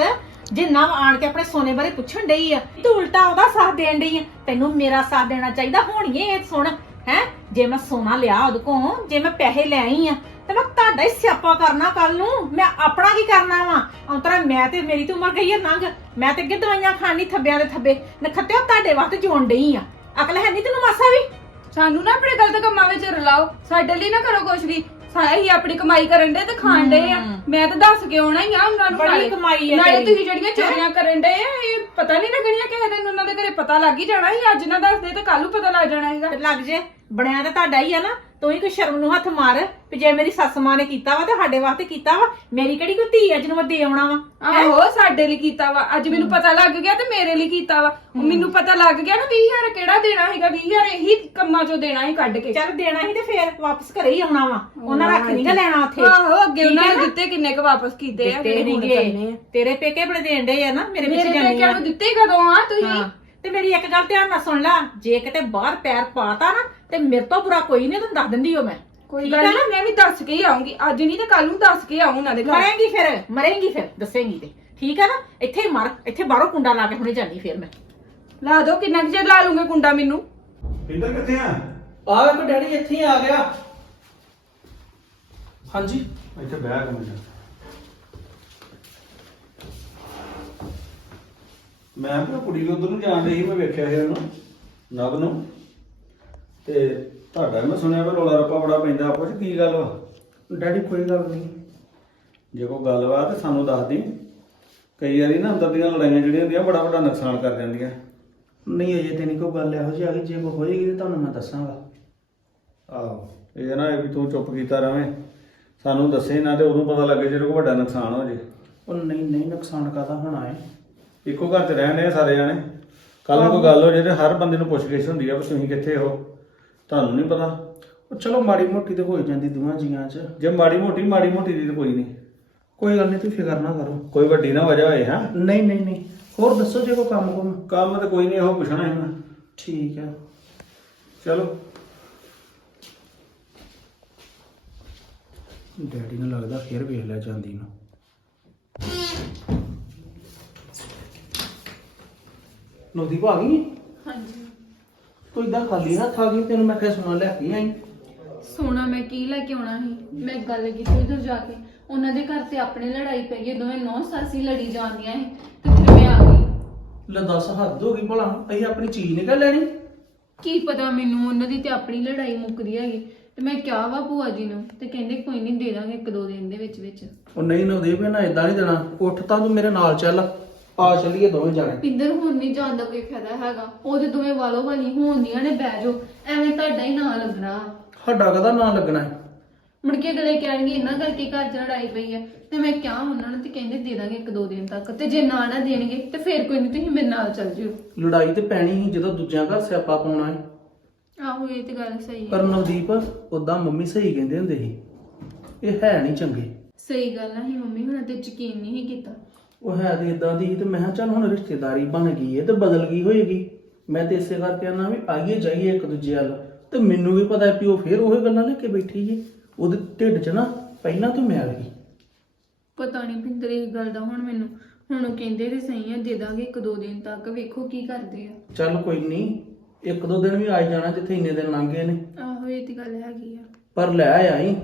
Speaker 3: ਜੇ ਨਾ ਆਣ ਕੇ ਆਪਣੇ ਸੋਨੇ ਬਾਰੇ ਪੁੱਛਣ ਡਈ ਆ। ਤੂੰ ਉਲਟਾ ਉਹਦਾ ਸਾਥ ਦੇਣ ਡਈ ਆ। ਤੈਨੂੰ ਮੇਰਾ ਸਾਥ ਦੇਣਾ ਚਾਹੀਦਾ ਹੋਣੀਏ ਇਹ ਸੁਣ ਹੈ? ਜੇ ਮੈਂ ਸੋਨਾ ਲਿਆ ਉਹਦੇ ਕੋਲ, ਜੇ ਮੈਂ ਪੈਸੇ ਲੈ ਆਈ ਆ, ਤੇ ਮੈਂ ਤੁਹਾਡਾ ਹੀ ਸਿਆਪਾ ਕਰਨਾ ਕੱਲ ਨੂੰ। ਮੈਂ ਆਪਣਾ ਕੀ ਕਰਨਾ ਵਾ? ਅੰਤਰਾ ਮੈਂ ਤੇ ਮੇਰੀ ਤੇ ਉਮਰ ਗਈ ਆ ਨੰਗ। ਮੈਂ ਤੇ ਅੱਗੇ ਦਵਾਈਆਂ ਖਾਣੀ ਥੱਬਿਆਂ ਦੇ ਥੱਬੇ। ਨਖੱਤਿਓ ਤੁਹਾਡੇ ਵਾਸਤੇ ਜੋਣ ਡਈ ਆ। ਅਕਲ ਹੈ ਨਹੀਂ ਤੈਨੂੰ ਮਾਸਾ ਵੀ?
Speaker 4: ਸਾਨੂੰ ਨਾ ਆਪਣੇ ਗਲਤ ਕੰਮਾਂ ਵਿੱਚ ਰਲਾਓ। ਸਾਡੇ ਲਈ ਨਾ ਕਰੋ ਕੁਛ ਵੀ। ਸਾਰਾ ਹੀ ਆਪਣੀ ਕਮਾਈ ਕਰਨ ਦੇ ਤੇ ਖਾਣ ਦੇ ਆ। ਮੈਂ ਤਾਂ ਦੱਸ ਕੇ ਆਉਣਾ ਹੀ ਆ ਉਹਨਾਂ ਨੂੰ
Speaker 3: ਬੜੀ
Speaker 4: ਨਾਲੇ।
Speaker 3: ਕਮਾਈ ਆ
Speaker 4: ਨਾਲੇ
Speaker 3: ਤੇਰੀ।
Speaker 4: ਤੁਸੀਂ ਜਿਹੜੀਆਂ ਚੋਰੀਆਂ ਕਰਨ ਦੇ ਆ ਇਹ ਪਤਾ ਨਹੀਂ ਲੱਗਣੀਆਂ ਕਿਸੇ ਦਿਨ ਉਹਨਾਂ ਦੇ ਘਰੇ ਪਤਾ ਲੱਗ ਹੀ ਜਾਣਾ ਸੀ ਅੱਜ ਨਾ ਦੱਸਦੇ ਤੇ ਕੱਲ ਨੂੰ ਪਤਾ ਲੱਗ ਜਾਣਾ
Speaker 3: ਤੇ ਲੱਗ ਜੇ ਬਣਿਆ ਤੇ ਤੁਹਾਡਾ ਹੀ ਆ ਨਾ ਤੂੰ ਹੀ ਕੋਈ ਸ਼ਰਮ ਨੂੰ ਹੱਥ ਮਾਰ ਵੀ ਜੇ ਮੇਰੀ ਸੱਸ ਮਾਂ ਨੇ ਕੀਤਾ ਵਾ ਤੇ ਸਾਡੇ ਵਾਸਤੇ ਕੀਤਾ ਵਾ ਮੇਰੀ ਕਿਹੜੀ ਕੋਈ ਧੀ ਆ ਜਿਹਨੂੰ ਮੈਂ ਦੇ ਆਉਣਾ ਵਾ?
Speaker 4: ਆਹੋ ਸਾਡੇ ਲਈ ਕੀਤਾ ਵਾ। ਅੱਜ ਮੈਨੂੰ ਪਤਾ ਲੱਗ ਗਿਆ ਤੇ ਮੇਰੇ ਲਈ ਕੀਤਾ ਵਾ। ਮੈਨੂੰ ਪਤਾ ਲੱਗ ਗਿਆ ਨਾ 20000 ਕਿਹੜਾ ਦੇਣਾ ਸੀਗਾ 20000 ਇਹੀ ਕੰਮਾਂ ਚੋਂ ਦੇਣਾ ਸੀ ਕੱਢ ਕੇ।
Speaker 3: ਚੱਲ ਦੇਣਾ ਸੀ ਤੇ ਫੇਰ ਵਾਪਸ ਘਰੇ ਹੀ ਆਉਣਾ ਵਾ। ਉਹਨਾਂ ਰੱਖ ਨਹੀਂ ਗਾ ਲੈਣਾ ਉੱਥੇ।
Speaker 4: ਆਹੋ ਅੱਗੇ ਉਹਨਾਂ ਨੇ
Speaker 3: ਹੈ?
Speaker 4: ਦਿੱਤੇ ਕਿੰਨੇ ਕ ਵਾਪਸ ਕੀਤੇ ਆ ਹੁਣ
Speaker 3: ਨੀਗੇ।
Speaker 4: ਕਰਨੇ ਆ।
Speaker 3: ਤੇਰੇ ਪੇਕੇ ਬੜੇ ਦੇਣ ਡੇ ਆ ਨਾ ਮੇਰੇ ਵਿੱਚ
Speaker 4: ਮੇਰੇ
Speaker 3: ਜਾਨੀ ਆ।
Speaker 4: ਨੂੰ ਦਿੱਤੇ ਕਦੋਂ ਆ ਤੁਸੀਂ?
Speaker 3: ਹਾਂ। ਤੇ ਮੇਰੀ ਇੱਕ ਗੱਲ ਧਿਆਨ ਨਾਲ ਸੁਣ ਲੈ। ਜੇ ਕਿਤੇ ਬਾਹਰ ਪੈਰ ਪਾਤਾ ਨਾ ਤੇ ਮੇਰੇ ਤੋਂ ਬੁਰਾ ਕੋਈ ਨਹੀਂ ਤੈਨੂੰ ਦੱਸ ਦਿੰਦੀ ਓ ਮੈਂ।
Speaker 4: ਕੋਈ
Speaker 3: ਠੀਕ
Speaker 4: ਗੱਲ
Speaker 3: ਆ
Speaker 4: ਨਹੀਂ। ਮੈਂ ਵੀ ਦੱਸ ਕੇ ਹੀ ਆਉਂਗੀ। ਅੱਜ ਨਹੀਂ ਤੇ ਕੱਲ ਨੂੰ ਦੱਸ ਕੇ ਆਉਂ ਉਹਨਾਂ ਦੇ ਘਰ।
Speaker 3: ਮਰੇਂਗੀ ਫਿਰ। ਮਰੇਂਗੀ ਫਿਰ ਦੱਸੇਂਗੀ ਤੇ। ਠੀਕ ਆ ਨਾ? ਇੱਥੇ ਹੀ ਮਰ ਇੱਥੇ ਬਾਹਰੋਂ ਕੁੰਡਾ ਲਾ ਕੇ ਹੁਣੇ ਜਾਨੀ ਫਿਰ ਮੈਂ।
Speaker 4: ਲਾ ਦੋ ਕਿੰਨਾ ਕੁ ਚਿਰ ਲਾ ਲੂੰਗੇ ਕੁੰਡਾ ਮੈਨੂੰ?
Speaker 5: ਪਿੰਦਰ ਕਿੱਥੇ ਆ?
Speaker 1: ਆ ਵੇਖੋ ਡੈਡੀ ਇੱਥੇ ਹੀ ਆ ਗਿਆ। ਹਾਂਜੀ।
Speaker 5: ਇੱਥੇ ਬਹਿ ਕੇ ਮੈਂ ਮੈਂ ਕਿਹਾ ਕੁੜੀ ਉਧਰ ਨੂੰ ਜਾਣ ਰਹੀ ਮੈਂ ਵੇਖਿਆ ਸੀ ਉਹਨੂੰ। ਨਵ ਨੂੰ। ਤੇ ਤੁਹਾਡਾ ਮੈਂ ਸੁਣਿਆ ਵੀ ਰੋਲਾ ਰੱਪਾ ਬੜਾ ਪੈਂਦਾ ਆਪੋ ਚ ਕੀ ਗੱਲ ਵਾ?
Speaker 1: ਡੈਡੀ ਕੋਈ ਗੱਲ ਨਹੀਂ।
Speaker 5: ਜੇ ਕੋਈ ਗੱਲ ਵਾ ਤੇ ਸਾਨੂੰ ਦੱਸ ਦੀ। ਕਈ ਵਾਰੀ ਨਾ ਅੰਦਰ ਦੀਆਂ ਲੜਾਈਆਂ ਜਿਹੜੀਆਂ ਹੁੰਦੀਆਂ ਬੜਾ ਵੱਡਾ ਨੁਕਸਾਨ ਕਰ ਜਾਂਦੀਆਂ
Speaker 1: ਨਹੀਂ ਅਜੇ ਤੇ ਨਹੀਂ ਕੋਈ ਗੱਲ ਇਹੋ ਜਿਹੀ ਆ ਗਈ। ਜੇ ਕੋਈ ਹੋਏਗੀ ਤੇ ਤੁਹਾਨੂੰ ਮੈਂ ਦੱਸਾਂਗਾ।
Speaker 5: ਆਹੋ ਇਹ ਨਾ ਇਹ ਵੀ ਤੂੰ ਚੁੱਪ ਕੀਤਾ ਰਵੇਂ। ਸਾਨੂੰ ਦੱਸੇ ਨਾ ਤੇ ਉਦੋਂ ਪਤਾ ਲੱਗੇ ਜਦੋਂ ਕੋਈ ਵੱਡਾ ਨੁਕਸਾਨ ਹੋ ਜੇ।
Speaker 1: ਉਹ ਨਹੀਂ ਨਹੀਂ ਨੁਕਸਾਨ ਕਾਦਾ ਹੋਣਾ ਹੈ
Speaker 5: ਇੱਕੋ ਘਰ 'ਚ ਰਹਿੰਦੇ ਆ ਸਾਰੇ ਜਾਣੇ। ਕੱਲ ਨੂੰ ਕੋਈ ਗੱਲ ਹੋ ਜੇ ਤੇ ਹਰ ਬੰਦੇ ਨੂੰ ਪੁੱਛ-ਗਿੱਛ ਹੁੰਦੀ ਆ ਵੀ ਤੁਸੀਂ ਕਿੱਥੇ ਹੋ? ਤੁਹਾਨੂੰ ਨਹੀਂ ਪਤਾ।
Speaker 1: ਉਹ ਚਲੋ ਮਾੜੀ ਮੋਟੀ ਤੇ ਹੋ ਹੀ ਜਾਂਦੀ ਦੋਵਾਂ ਜੀਆਂ 'ਚ।
Speaker 5: ਜੇ ਮਾੜੀ ਮੋਟੀ ਮਾੜੀ ਮੋਟੀ ਦੀ ਤਾਂ ਕੋਈ ਨਹੀਂ
Speaker 1: ਕੋਈ ਗੱਲ ਨਹੀਂ ਤੁਸੀਂ ਫਿਕਰ ਨਾ ਕਰੋ।
Speaker 5: ਕੋਈ ਵੱਡੀ ਨਾ ਵਜ੍ਹਾ ਹੋਏ ਹਾਂ?
Speaker 1: ਨਹੀਂ ਨਹੀਂ ਨਹੀਂ। ਹੋਰ ਦੱਸੋ ਜੇ ਕੋਈ ਕੰਮ ਕੁਮ।
Speaker 5: ਕੰਮ ਤਾਂ ਕੋਈ ਨਹੀਂ ਇਹੋ ਪੁੱਛਣਾ ਹੈ ਮੈਂ।
Speaker 1: ਠੀਕ ਹੈ
Speaker 5: ਚਲੋ।
Speaker 1: ਡੈਡੀ ਨੂੰ ਲੱਗਦਾ ਫੇਰ ਵੇਖ ਲਿਆ ਜਾਂਦੀ ਨੂੰ। ਨਵਦੀਪ ਆ ਗਈ?
Speaker 2: ਹਾਂਜੀ।
Speaker 1: ਤੂੰ ਇਦਾਂ ਖਾਲੀ ਹੱਥ ਆ ਗਈ ਤੈਨੂੰ ਮੈਂ ਕਿਹਾ ਸੁਣਾ ਲੈ ਕੇ ਆਈ।
Speaker 2: ਸੋਨਾ ਮੈਂ ਕੀ ਲੈ ਕੇ ਆਉਣਾ ਸੀ? ਮੈਂ ਗੱਲ ਕੀਤੀ ਉਧਰ ਜਾ ਕੇ। ਉਹਨਾਂ ਦੇ ਘਰ ਤੇ ਆਪਣੇ ਲੜਾਈ ਪੈ ਗਈ ਦੋਵੇਂ ਨੌ ਸਾਸੀ ਲੜੀ ਜਾਂਦੀਆਂ ਸੀ ਤੇ ਫਿਰ ਮੈਂ ਆ ਗਈ।
Speaker 1: ਲੈ ਦੱਸ ਹੱਦ ਹੋ ਗਈ ਭਲਾ। ਅਸੀਂ ਆਪਣੀ ਚੀਜ਼ ਨਿਕਲ ਲੈਣੀ।
Speaker 2: ਕੀ ਪਤਾ ਮੈਨੂੰ ਉਹਨਾਂ ਦੀ ਤੇ ਆਪਣੀ ਲੜਾਈ ਮੁੱਕਦੀ ਹੈਗੀ। ਤੇ ਮੈਂ ਕਿਹਾ ਵਾ ਭੂਆ ਜੀ ਨੂੰ ਤੇ ਕਹਿੰਦੇ ਕੋਈ ਨਹੀਂ ਦੇ ਦਾਂਗੇ ਇੱਕ ਦੋ ਦਿਨ ਦੇ ਵਿੱਚ ਵਿੱਚ
Speaker 1: ਉਹ ਨਹੀਂ ਨਵਦੀਪ ਇਹਨਾਂ ਇਦਾਂ ਨਹੀਂ ਦੇਣਾ। ਉੱਠ ਤਾਂ ਤੂੰ ਮੇਰੇ ਨਾਲ ਚੱਲ। ਆ ਚੱਲੀਏ ਦੋਵੇਂ ਜਾਣੇ।
Speaker 2: ਪਿੰਦਰ ਹੁਣ ਨਹੀਂ ਜਾਣ ਦਾ ਕੋਈ ਫਾਇਦਾ ਹੈਗਾ। ਉਹਦੇ ਦੋਵੇਂ ਵਾਲੋ ਵਾਲੀ ਹੋਣਦੀਆਂ ਨੇ ਬਹਿ ਜਾਓ। ਐਵੇਂ ਤੁਹਾਡਾ ਹੀ ਨਾਂ ਲੱਗਣਾ।
Speaker 1: ਸਾਡਾ ਕਦਾ ਨਾਂ ਲੱਗਣਾ ਹੈ?
Speaker 2: ਮੁੜ ਕੇ ਅਗਲੇ ਕਹਿਣਗੇ ਇਹਨਾਂ ਕਰਕੇ ਘਰ 'ਚ ਲੜਾਈ ਪਈ ਹੈ। ਤੇ ਮੈਂ ਕਿਹਾ ਉਹਨਾਂ ਨੂੰ ਤੇ ਕਹਿੰਦੇ ਦੇ ਦਾਂਗੇ ਇੱਕ ਦੋ ਦਿਨ ਤੱਕ। ਤੇ ਜੇ ਨਾ ਨਾ ਦੇਣਗੇ ਤੇ ਫੇਰ ਕੋਈ ਨਹੀਂ ਤੁਸੀਂ ਮੇਰੇ ਨਾਲ ਚੱਲ ਜਿਓ।
Speaker 1: ਲੜਾਈ ਤੇ ਪੈਣੀ ਸੀ ਜਦੋਂ ਦੂਜਿਆਂ ਘਰ ਸਿਆਪਾ ਪਾਉਣਾ ਹੈ।
Speaker 2: ਆਹੋ ਇਹ ਤੇ ਗੱਲ ਸਹੀ ਹੈ।
Speaker 1: ਪਰ ਨਵਦੀਪ ਉਦਾਂ ਮੰਮੀ ਸਹੀ ਕਹਿੰਦੇ ਹੁੰਦੇ ਸੀ। ਇਹ ਹੈ ਨਹੀਂ ਚੰਗੇ।
Speaker 2: ਸਹੀ ਗੱਲ ਆ ਹੀ ਮੰਮੀ ਹੁਣਾਂ ਤੇ ਯਕੀਨ ਨਹੀਂ ਸੀ ਕੀਤਾ।
Speaker 1: ਉਹ ਹੈ ਤੇ ਇਦਾਂ ਦੀ ਤੇ ਮੈਂ ਕਿਹਾ ਚੱਲ ਹੁਣ ਰਿਸ਼ਤੇਦਾਰੀ ਬਣ ਗਈ ਹੈ ਤੇ ਬਦਲ ਗਈ ਹੋਏਗੀ। ਮੈਂ ਤੇ ਇਸੇ ਕਰਕੇ ਆਨਾ ਵੀ ਆਈਏ ਜਾਈਏ ਇੱਕ ਦੂਜੇ ਵੱਲ। ਤੇ ਮੈਨੂੰ ਵੀ ਪਤਾ ਹੈ ਵੀ ਉਹ ਫੇਰ ਉਹ ਗੱਲਾਂ ਲੈ ਕੇ ਬੈਠੀ ਏ। ਉਹਦੇ ਢਿੱਡ 'ਚ ਨਾ ਪਹਿਲਾਂ ਤੋਂ ਮੈਲ ਗਈ
Speaker 2: ਪਤਾ ਨਹੀਂ ਪਿੰਦਰ ਇਹ ਗੱਲ ਦਾ ਹੁਣ ਮੈਨੂੰ ਹੁਣ ਉਹ ਕਹਿੰਦੇ ਤੇ ਸਹੀ ਆ ਦੇ ਦਾਂਗੇ ਇੱਕ ਦੋ ਦਿਨ ਤੱਕ ਵੇਖੋ ਕੀ ਕਰਦੇ ਆ।
Speaker 1: ਚੱਲ ਕੋਈ ਨਹੀਂ ਇੱਕ ਦੋ ਦਿਨ ਵੀ ਆ ਜਾਣਾ ਜਿੱਥੇ ਇੰਨੇ ਦਿਨ ਲੰਘ ਗਏ ਨੇ।
Speaker 2: ਆਹੋ ਇਹ ਤੇ ਗੱਲ ਹੈਗੀ ਆ।
Speaker 1: ਪਰ ਲੈ ਆਈ।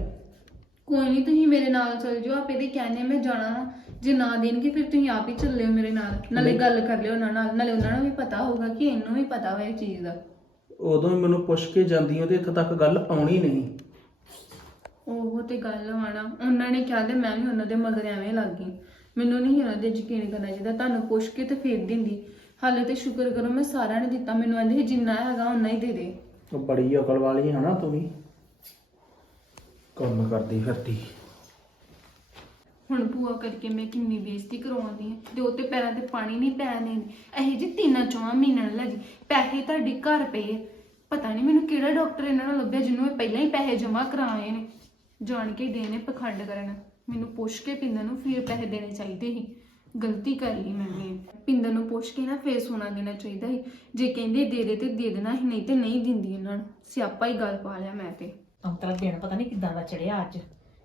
Speaker 2: ਕੋਈ ਨਹੀਂ ਤੁਸੀਂ ਮੇਰੇ ਨਾਲ ਚੱਲ ਜਾਓ ਆਪੇ ਦੇ ਕਹਿੰਦੇ ਮੈਂ ਜਾਣਾ। ਜੇ ਨਾ ਦੇਣਗੇ ਫਿਰ ਤੁਸੀਂ ਆਪ ਹੀ ਚੱਲਿਓ ਮੇਰੇ ਨਾਲ। ਨਾਲੇ ਗੱਲ ਕਰ ਲਿਓ ਉਹਨਾਂ ਨਾਲ। ਨਾਲੇ ਉਹਨਾਂ ਨੂੰ ਵੀ ਪਤਾ ਹੋਊਗਾ ਕਿ ਇਹਨੂੰ ਵੀ ਪਤਾ ਵਾ ਇਹ ਚੀਜ਼ ਦਾ।
Speaker 1: ਉਦੋਂ ਹੀ ਮੈਨੂੰ ਪੁੱਛ ਕੇ ਜਾਂਦੀ ਤੇ ਇੱਥੇ ਤੱਕ ਗੱਲ ਆਉਣੀ ਨਹੀਂ।
Speaker 2: ਉਹ ਤੇ ਗੱਲ ਆਣਾ ਉਹਨਾਂ ਨੇ ਕਿਹਾ ਤੇ ਮੈਂ ਵੀ ਉਹਨਾਂ ਦੇ ਮਗਰ ਐਵੇਂ ਲੱਗ ਗਈ। ਮੈਨੂੰ ਨਹੀਂ ਉਹਨਾਂ ਦੇ ਯਕੀਨ ਕਰਨਾ ਚਾਹੀਦਾ। ਤੁਹਾਨੂੰ ਪੁੱਛ ਕੇ ਤੇ ਫੇਰ ਦਿੰਦੀ। ਹਾਲੇ ਤੇ ਸ਼ੁਕਰ ਕਰੋ ਮੈਂ ਸਾਰਿਆਂ ਨੇ ਦਿੱਤਾ। ਮੈਨੂੰ ਆਂਦੇ ਜਿੰਨਾ ਹੈਗਾ ਉਹਨਾਂ ਹੀ ਦੇ ਦੇ।
Speaker 1: ਉਹ ਬੜੀ ਅਕਲ ਵਾਲੀ ਹੈ ਨਾ ਤੂੰ ਵੀ। ਕੰਮ ਕਰਦੀ ਫਿਰਦੀ।
Speaker 2: ਹੁਣ ਭੂਆ ਕਰਕੇ ਮੈਂ ਕਿੰਨੀ ਬੇਇੱਜ਼ਤੀ ਕਰਵਾਉਂਦੀ ਹਾਂ। ਤੇ ਉਹ ਪੈਰਾਂ ਤੇ ਪਾਣੀ ਨਹੀਂ ਪੈਣ ਦਿੰਦੀ। ਇਹ ਜੀ ਤਿੰਨਾਂ ਚੌਹਾਂ ਮਹੀਨਿਆਂ ਨਾਲ ਜੀ। ਪੈਸੇ ਤੁਹਾਡੇ ਘਰ ਪਏ ਆ। ਪਤਾ ਨਹੀਂ ਮੈਨੂੰ ਕਿਹੜਾ ਡਾਕਟਰ ਇਹਨਾਂ ਨੂੰ ਲੱਭਿਆ, ਜਿਹਨੂੰ ਇਹ ਪਹਿਲਾਂ ਹੀ ਪੈਸੇ ਜਮ੍ਹਾਂ ਕਰਾਏ ਨੇ। ਜਾਣ ਕੇ ਦੇਣੇ ਪਖੰਡ ਕਰਨ। ਮੈਨੂੰ ਪੁੱਛ ਕੇ ਪਿੰਦਰ ਨੂੰ ਫਿਰ ਪੈਸੇ ਦੇਣੇ ਚਾਹੀਦੇ ਸੀ। ਗਲਤੀ ਕਰ ਲਈ ਮੈਂ ਪਿੰਦਰ ਨੂੰ ਪੁੱਛ ਕੇ ਨਾ ਫੇਰ ਸੋਨਾ ਦੇਣਾ ਚਾਹੀਦਾ ਸੀ। ਜੇ ਕਹਿੰਦੇ ਦੇ ਦੇ ਤੇ ਦੇ ਦੇਣਾ ਸੀ, ਨਹੀਂ ਤੇ ਨਹੀਂ ਦਿੰਦੀ ਇਹਨਾਂ ਨੂੰ। ਸਿਆਪਾ ਹੀ ਗੱਲ ਪਾ ਲਿਆ ਮੈਂ ਤੇ।
Speaker 3: ਅੰਤਰਾ ਦਿਨ ਪਤਾ ਨਹੀਂ ਕਿੱਦਾਂ ਦਾ ਚੜਿਆ ਅੱਜ।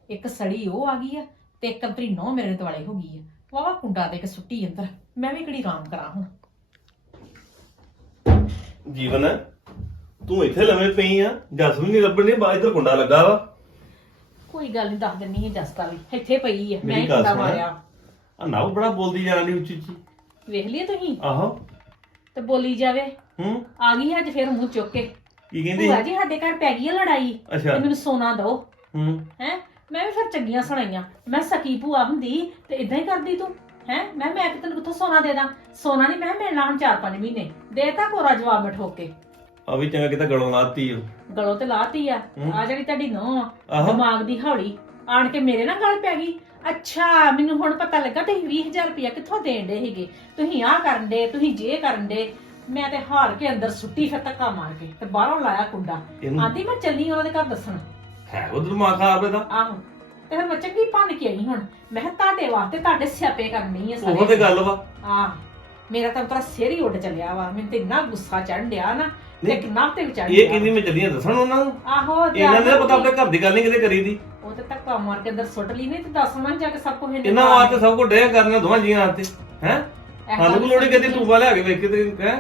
Speaker 3: ਇੱਕ ਸੜੀ ਉਹ ਆ ਗਈ ਆ। ਤੇ ਇੱਕ ਅੰਤਰੀ ਨੌ ਮੇਰੇ ਦੁਆਲੇ ਹੋ ਗਈ ਆ। ਵਾਵਾ ਕੁੰਡਾ ਦੇ ਕੇ ਸੁੱਟੀ ਅੰਦਰ। ਮੈਂ ਵੀ ਕਿਹੜੀ ਆਰਾਮ ਕਰਾਂ ਹੁਣ।
Speaker 6: ਜੀਵਨ ਤੂੰ ਇੱਥੇ ਲੰਮੇ ਪਈ ਆ। ਜਸ ਵੀ ਨਹੀਂ ਲੱਭਣੀ ਬਾ ਇੱਧਰ ਕੁੰਡਾ ਲੱਗਾ ਵਾ।
Speaker 3: ਕੋਈ ਗੱਲ ਨਹੀਂ ਦੱਸ ਦਿੰਨੀ ਹੈ ਜਸਤਾ ਵੀ। ਇੱਥੇ ਪਈ ਆ ਮੈਂ
Speaker 6: ਮੇਰੀ
Speaker 3: ਹੀ
Speaker 6: ਗੱਲ
Speaker 3: ਕੁੰਡਾ
Speaker 6: ਸੁਣ।
Speaker 3: ਮਾਰਿਆ।
Speaker 6: ਆ ਨਾ ਬੜਾ ਬੋਲਦੀ ਜਾਣ ਦੀ ਉੱਚੀ ਉੱਚੀ।
Speaker 3: ਵੇਖ ਲਈ ਤੁਸੀਂ?
Speaker 6: ਆਹੋ।
Speaker 3: ਤੇ ਬੋਲੀ ਜਾਵੇ।
Speaker 6: ਹੂੰ।
Speaker 3: ਆ ਗਈ ਅੱਜ ਫੇਰ ਮੂੰਹ ਚੁੱਕ ਕੇ।
Speaker 6: ਕੀ ਕਹਿੰਦੀ
Speaker 3: ਭੂਆ ਜੀ ਸਾਡੇ ਘਰ ਪੈ ਗਈ ਆ ਲੜਾਈ।
Speaker 6: ਅੱਛਾ।
Speaker 3: ਮੈਨੂੰ ਸੋਨਾ ਦਿਓ।
Speaker 6: ਹੂੰ।
Speaker 3: ਹੈ? ਮੈਂ ਵੀ ਫਿਰ ਚੰਗੀਆਂ ਸੁਣਾਈਆਂ। ਮੈਂ ਸਕੀ ਭੂਆ ਹੁੰਦੀ ਤੇ ਇਦਾਂ ਹੀ ਕਰਦੀ ਤੂੰ? ਹੈ? ਮੈਂ ਮੈਂ ਕਿ ਤੈਨੂੰ ਕਿੱਥੋਂ ਸੋਨਾ ਦੇ ਦਾਂ ਸੋਨਾ ਨਹੀਂ ਮੈਂ ਮਿਲਣਾ ਹੁਣ 4-5 ਮਹੀਨੇ। ਦੇਤਾ ਕੋਰਾ ਜਵਾਬ ਮੈਂ ਠੋਕ। ਕੇ
Speaker 6: ਆ ਵੀ ਚੰਗਾ ਕਿਤਾ ਗਲੋਂ ਲਾਤੀ ਉਹ
Speaker 3: ਗਲੋਂ ਤੇ ਲਾਤੀ ਆ।
Speaker 6: ਹੂੰ।
Speaker 3: ਆ ਜਿਹੜੀ ਤੁਹਾਡੀ ਨੋ
Speaker 6: ਆਹੋ।
Speaker 3: ਦਿਮਾਗ ਦੀ ਹੌਲੀ। ਆਣ ਕੇ ਮੇਰੇ ਨਾਲ ਗੱਲ ਪੈ ਗਈ। ਅੱਛਾ ਮੈਨੂੰ ਹੁਣ ਪਤਾ ਲੱਗਾ ਤੁਸੀਂ 20000 ਰੁਪਇਆ ਕਿੱਥੋਂ ਦੇਣ ਦੇ ਸੀਗੇ? ਤੁਸੀਂ ਆਹ ਕਰਨ ਦੇ ਤੁਸੀਂ ਜੇ ਕਰਨ ਦੇ ਮੈਂ ਤੇ ਹਾਰ ਕੇ ਅੰਦਰ ਸੁੱਟੀ ਫਿਰ ਧੱਕਾ ਮਾਰ ਕੇ ਤੇ ਬਾਹਰੋਂ ਲਾਇਆ ਕੁੰਡਾ।
Speaker 6: ਇਹਨੂੰ
Speaker 3: ਆਂਦੀ ਮੈਂ ਚੱਲੀ ਉਹਨਾਂ ਦੇ ਘਰ ਦੱਸਣ।
Speaker 6: ਹੈ ਉਹ ਦਿਮਾਗ ਖਰਾਬ ਇਹਦਾ।
Speaker 3: ਆਹੋ। ਤੇ ਫਿਰ ਮੈਂ ਚੰਗੀ ਭੰਨ ਕੇ ਆਈ ਹੁਣ। ਮੈਂ ਕਿਹਾ ਤੁਹਾਡੇ ਵਾਸਤੇ ਤੁਹਾਡੇ ਸਿਆਪੇ ਕਰਨੀ ਆ
Speaker 6: ਉਹ ਤੇ ਗੱਲ ਵਾ।
Speaker 3: ਆ ਮੇਰਾ ਤਾਂ ਤੇਰਾ ਸਿਰ ਹੀ ਉੱਡ ਚੱਲਿਆ ਵਾ। ਮੈਨੂੰ ਤੇ ਇੰਨਾ ਗੁੱਸਾ ਚੜ੍ਹਨ ਡਿਆ ਨਾ ਤੇ
Speaker 6: ਨਹੀਂ,
Speaker 3: ਕਿੰਨਾ ਤੇ ਵਿਚਾਰ
Speaker 6: ਇਹ ਕਹਿੰਦੀ ਮੈਂ ਚੱਲੀਆਂ ਦੱਸਣ ਉਹਨਾਂ ਨੂੰ?
Speaker 3: ਆਹੋ ਤੇ
Speaker 6: ਇਹਨਾਂ ਨੇ ਪਤਾ ਆਪਣੇ ਘਰ ਦੀ ਗੱਲ ਨਹੀਂ ਕਿਤੇ ਕਰੀ ਦੀ।
Speaker 3: ਉਹ ਤੇ ਧੱਕਾ ਮਾਰ ਕੇ ਅੰਦਰ ਸੁੱਟ ਲਈ ਨਹੀਂ ਤੇ ਦੱਸ ਉਹਨਾਂ ਜਾ ਕੇ ਸਭ ਕੁਝ
Speaker 6: ਇਹਨਾਂ ਵਾਸਤੇ ਸਭ ਕੁਝ ਡਿਆ ਕਰਨਾ ਦੋਵਾਂ ਜੀਆਂ ਵਾਸਤੇ ਹੈ? ਸਾਨੂੰ ਵੀ ਲੋੜੀ ਕਦੀ ਤੂੰ ਲਿਆ ਕੇ ਵੇਖ ਕੇ ਤੇ ਹੈ?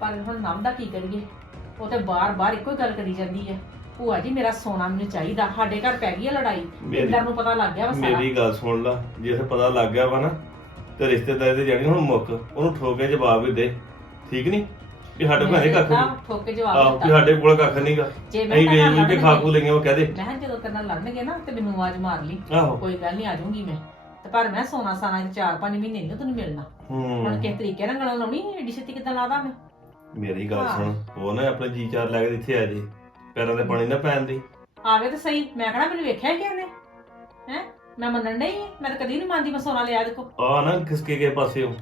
Speaker 3: ਪਰ ਹੁਣ ਨਮ ਦਾ ਕੀ ਕਰੀਏ? ਉਹ ਤੇ ਬਾਰ-ਬਾਰ ਇੱਕੋ ਹੀ ਗੱਲ ਕਰੀ ਜਾਂਦੀ ਹੈ ਭੂਆ ਜੀ ਮੇਰਾ ਸੋਨਾ ਮੈਨੂੰ ਚਾਹੀਦਾ ਸਾਡੇ ਘਰ ਪੈ ਗਈ ਹੈ ਲੜਾਈ।
Speaker 6: ਮੇਰੀ-
Speaker 3: ਨੂੰ ਪਤਾ ਲੱਗ ਗਿਆ ਵਾ ਸਾਰਾ।
Speaker 6: ਮੇਰੀ ਗੱਲ ਸੁਣ ਲਾ ਜੇ ਇਹ ਪਤਾ ਲੱਗ ਗਿਆ ਵਾ ਨਾ ਤੇ ਰਿਸ਼ਤੇਦਾਰੀ ਤੇ ਜਾਣੀ ਹੁਣ ਮੁੱਕ ਉਹਨੂੰ ਠੋਕੇ ਜਵਾਬ ਵੀ ਦੇ। ਠੀਕ ਨਹੀਂ ਵੀ ਸਾਡੇ ਕੋਲ ਹੈ ਕੱਖ ਨਹੀਂ
Speaker 3: ਠੋਕ ਕੇ ਜਵਾਬ
Speaker 6: ਆਹੋ ਵੀ
Speaker 3: ਦਿੱਤਾ
Speaker 6: ਸਾਡੇ ਕੋਲ ਕੱਖ ਨਹੀਂਗਾ
Speaker 3: ਜੇ ਮੈਂ
Speaker 6: ਅਸੀਂ ਵੇਚ ਕੇ ਖਾ ਖੂ ਲਈਆਂ ਉਹ ਕਹਦੇ
Speaker 3: ਮੈਂ ਕਿਹਾ ਜਦੋਂ ਤੇਰੇ ਨਾਲ ਲੜਨਗੇ ਨਾ ਤੇ ਮੈਨੂੰ ਆਵਾਜ਼ ਮਾਰ ਲਈ।
Speaker 6: ਆਹੋ।
Speaker 3: ਕੋਈ ਗੱਲ ਨਹੀਂ ਆ ਜਾਊਂਗੀ ਮੈਂ। ਤੇ ਪਰ ਮੈਂ ਸੋਨਾ ਸਾਨਾ ਦੇ 4-5 ਮਹੀਨੇ ਨਹੀਂ ਤੈਨੂੰ ਮਿਲਣਾ। ਹੁਣ
Speaker 6: ਹੂੰ
Speaker 3: ਕਿਸ ਤਰੀਕੇ ਨਾਲ ਗਲਾਂ ਲਾਉਣੀ ਏਡੀ ਛੇਤੀ ਕਿੱਦਾਂ ਲਾਦਾ ਮੈਂ?
Speaker 6: ਮੇਰੀ ਗੱਲ
Speaker 3: ਹਾਂ।
Speaker 6: ਸੁਣ ਉਹ ਨਾ ਆਪਣੇ ਜੀ ਚਾਰ ਲੈ ਕੇ ਇੱਥੇ ਆ ਜੇ। ਪੈਰਾਂ ਤੇ ਪਾਣੀ ਨਾ ਪੈਣ ਦੀ।
Speaker 3: ਆਵੇ ਤਾਂ ਸਹੀ ਮੈਂ ਕਹਣਾ ਮੈਨੂੰ ਵੇਖਿਆ ਕਿ ਉਹਨੇ ਹੈ? ਮੈਂ ਮੰਨਣ ਨਹੀਂ ਮੈਂ ਤਾਂ ਕਦੀ ਨਹੀਂ ਮੰਨਦੀ ਮੈਂ ਸੋਨਾ ਲਿਆ ਦੇਖੋ।
Speaker 6: ਆ ਨਾ ਖਿਸਕੇ ਗਏ ਪਾਸੇ ਉਹ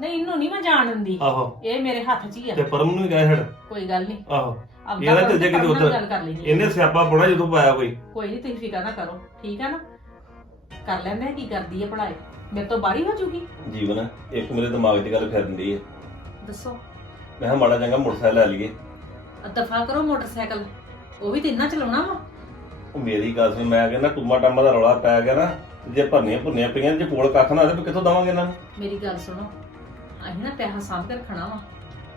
Speaker 3: ਨਹੀਂ ਇਹਨੂੰ ਨਹੀਂ ਮੈਂ ਜਾਣ ਦਿੰਦੀ।
Speaker 6: ਆਹੋ।
Speaker 3: ਇਹ ਮੇਰੇ ਹੱਥ 'ਚ ਹੀ ਆ।
Speaker 6: ਤੇ ਪਰਮ ਨੂੰ ਵੀ ਕਹਿ ਛੱਡ।
Speaker 3: ਕੋਈ ਗੱਲ ਨਹੀਂ
Speaker 6: ਆਹੋ।
Speaker 3: ਅਬ
Speaker 6: ਇਹਦਾ ਤੇ ਜੇ ਕਿਤੇ ਉੱਧਰ-
Speaker 3: ਗੱਲ ਕਰ ਲੈਣੀ
Speaker 6: ਇਹਨੇ ਸਿਆਪਾ ਪਾਉਣਾ ਜਦੋਂ ਪਾਇਆ ਕੋਈ।
Speaker 3: ਕੋਈ ਨਹੀਂ ਤੁਸੀਂ ਫਿਕਰ ਨਾ ਕਰੋ। ਠੀਕ ਆ ਨਾ? ਕਰ ਲੈਂਦੇ ਆ ਕੀ ਕਰਦੀ ਹੈ ਪੜ੍ਹਾਈ ਮੇਰੇ ਤੋਂ ਬਾਹਰੀ ਹੋ ਜੂਗੀ।
Speaker 6: ਜੀਵਨ ਇੱਕ ਮੇਰੇ ਦਿਮਾਗ 'ਚ ਗੱਲ ਫਿਰਦੀ ਹੈ
Speaker 3: ਦੱਸੋ।
Speaker 6: ਮੈਂ ਕਿਹਾ ਮਾੜਾ ਚੰਗਾ ਮੋਟਰਸਾਈਕਲ ਲੈ ਲਈਏ।
Speaker 3: ਦਫਾ ਕਰੋ ਮੋਟਰਸਾਈਕਲ। ਉਹ ਵੀ ਤੇ ਇੰਨਾ ਚਲਾਉਣਾ ਵਾ?
Speaker 6: ਉਹ ਮੇਰੀ ਗੱਲ ਸੁਣ ਮੈਂ ਕਹਿੰਦਾ ਟੁੰਮਾ ਟਾਮਾ ਦਾ ਰੌਲਾ ਪੈ ਗਿਆ ਨਾ ਜੇ ਭਰਨੀਆਂ ਭੁਰਨੀਆਂ ਪਈਆਂ ਜੇ ਕੋਲ ਕੱਖ ਨਾ ਹੋਵੇ ਤੇ ਕਿੱਥੋਂ ਦਵਾਂਗੇ ਇਹਨਾਂ ਨੂੰ?
Speaker 3: ਮੇਰੀ ਗੱਲ ਸੁਣੋ ਅਸੀਂ ਨਾ ਪੈਸਾ ਸਾਂਭ ਕੇ ਰੱਖਣਾ ਵਾ।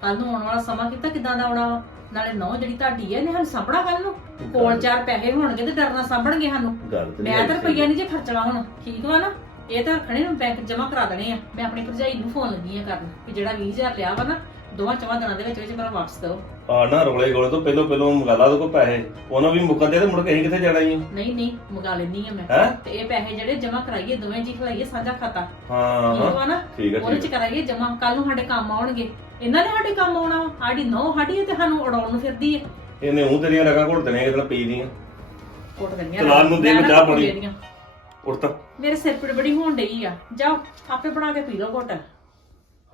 Speaker 3: ਕੱਲ ਨੂੰ ਆਉਣ ਵਾਲਾ ਸਮਾਂ ਕਿਤਾ ਕਿਦਾਂ ਦਾ ਆਉਣਾ ਵਾ? ਨਾਲੇ ਨੌ ਜਿਹੜੀ ਤੁਹਾਡੀ ਹੈ ਇਹਨੇ ਸਾਨੂੰ ਸਾਂਭਣਾ ਕੱਲ ਨੂੰ? ਕੋਲ ਚਾਰ ਪੈਸੇ ਹੋਣਗੇ ਤੇ ਡਰਨਾ ਸਾਂਭਣਗੇ ਸਾਨੂੰ।
Speaker 6: ਗੱਲ ਤੇ
Speaker 3: ਮੈਂ ਤਾਂ ਰੁਪਈਆ ਨਹੀਂ ਜੇ ਖਰਚਣਾ ਹੁਣ ਠੀਕ ਵਾ ਨਾ? ਇਹ ਤਾਂ ਰੱਖਣੇ ਨੂੰ ਬੈਂਕ ਜਮਾ ਕਰਾ ਦੇਣੇ ਆ। ਮੈਂ ਆਪਣੀ ਭਰਜਾਈ ਨੂੰ ਫੋਨ ਲੱਗੀ ਆ ਕਰਨ ਕਿ ਜਿਹੜਾ 20000 ਲਿਆ ਵਾ ਨਾ ਦੋਵਾਂ ਚਵਾਂ ਦਿਨਾਂ ਦੇ ਵਿੱਚ ਵਿੱਚ ਮੇਰਾ ਵਾਪਸ ਦਿਓ
Speaker 6: ਆ ਨਾ ਰੌਲੇ ਗੋਲੇ ਤੋਂ ਪਹਿਲੋਂ ਪਹਿਲੋਂ ਮੰਗਾ ਲਾ ਉਹਦੇ ਕੋਲ ਪੈਸੇ। ਉਹਨਾਂ ਵੀ ਮੁੱਕਦੇ ਤੇ ਮੁੜ ਕੇ ਅਸੀਂ ਕਿੱਥੇ ਜਾਣਾ ਹੀ
Speaker 3: ਨਹੀਂ ਨਹੀਂ ਮੰਗਾ ਲੈਣੀ ਆ ਮੈਂ।
Speaker 6: ਹੈ?
Speaker 3: ਤੇ ਇਹ ਪੈਸੇ ਜਿਹੜੇ ਜਮਾ ਕਰਾਈਏ ਦੋਵੇਂ ਜੀ ਖਲਾਈਏ ਸਾਂਝਾ ਖਾਤਾ।
Speaker 6: ਹਾਂ।
Speaker 3: ਠੀਕ
Speaker 6: ਹਾਂ
Speaker 3: ਵਾ ਨਾ?
Speaker 6: ਠੀਕ ਹੈ
Speaker 3: ਉਹਦੇ
Speaker 6: ਠੀਕ
Speaker 3: ਚ ਕਰਾਈਏ ਜਮਾ ਕੱਲ ਨੂੰ ਸਾਡੇ ਕੰਮ ਆਉਣਗੇ। ਇਹਨਾਂ ਨੇ ਸਾਡੇ ਕੰਮ ਆਉਣਾ ਵਾ। ਸਾਡੀ ਨੌ ਸਾਡੀ ਹੈ ਤੇ ਸਾਨੂੰ ਉਡਾਉਣ ਨੂੰ ਫਿਰਦੀ ਹੈ
Speaker 6: ਹੈ। ਇਹਨੇ ਉਹ ਤੇਰੀਆਂ ਰਗਾਂ ਘੁੱਟ ਦੇਣੀਆਂ ਕਿਤੇ ਪੀ ਦੀਆਂ।
Speaker 3: ਕੁੱਟ ਦਿੰਦੀਆਂ
Speaker 6: ਚਲਾਨ ਨੂੰ ਦੇ
Speaker 3: ਮੈਂ
Speaker 6: ਚਾਹ ਪਾਣੀ। ਉੱਠ ਤਾਂ
Speaker 3: ਮੇਰੇ ਸਿਰ ਪੀੜ ਬੜੀ ਹੋਣ ਡਈ ਆ। ਜਾਓ ਆਪੇ ਬਣਾ ਕੇ ਪੀ ਲਓ ਘੁੱਟ।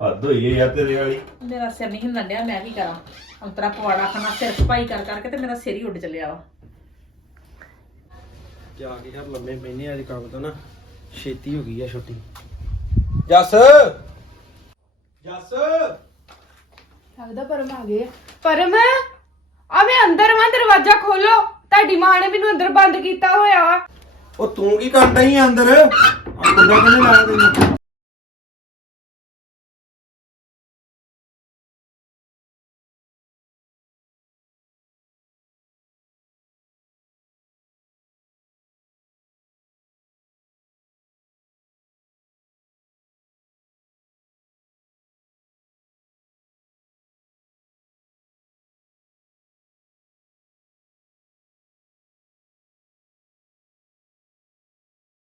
Speaker 6: ਹੱਦ ਹੋਈ ਹੈ ਯਾਰ ਤੇਰੇ ਵਾਲੀ।
Speaker 3: ਮੇਰਾ ਸਿਰ ਨਹੀਂ ਹਿੱਲਣ ਡਿਆ ਮੈਂ ਕੀ ਕਰਾਂ? ਅੰਤਰਾ ਪਵਾੜਾ ਖਾਣਾ ਸਿਰ ਖਪਾਈ ਕਰ ਕਰਕੇ ਤੇ ਮੇਰਾ ਸਿਰ ਹੀ ਉੱਡ ਚੱਲਿਆ ਵਾ।
Speaker 1: ਜਾ ਕੇ ਯਾਰ ਲੰਮੇ ਪੈਨੇ ਅੱਜ ਕੰਮ ਤੋਂ ਨਾ ਛੇਤੀ ਹੋ ਗਈ ਆ ਛੁੱਟੀ।
Speaker 7: ਜੱਸ! ਜੱਸ!
Speaker 4: ਲੱਗਦਾ ਪਰਮ ਆ ਗਏ ਆ। ਪਰਮ ਆ ਮੈਂ ਅੰਦਰ ਵਾਂ ਦਰਵਾਜ਼ਾ ਖੋਲੋ। ਤੁਹਾਡੀ ਮਾਂ ਨੇ ਮੈਨੂੰ ਅੰਦਰ ਬੰਦ ਕੀਤਾ ਹੋਇਆ। ਵਾ
Speaker 7: ਉਹ ਤੂੰ ਕੀ ਕਰਦਾ ਹੀ ਅੰਦਰ? ਆ ਕੁੰਡਾ ਕਿੰਨੇ ਲਾਇਆ ਤੈਨੂੰ।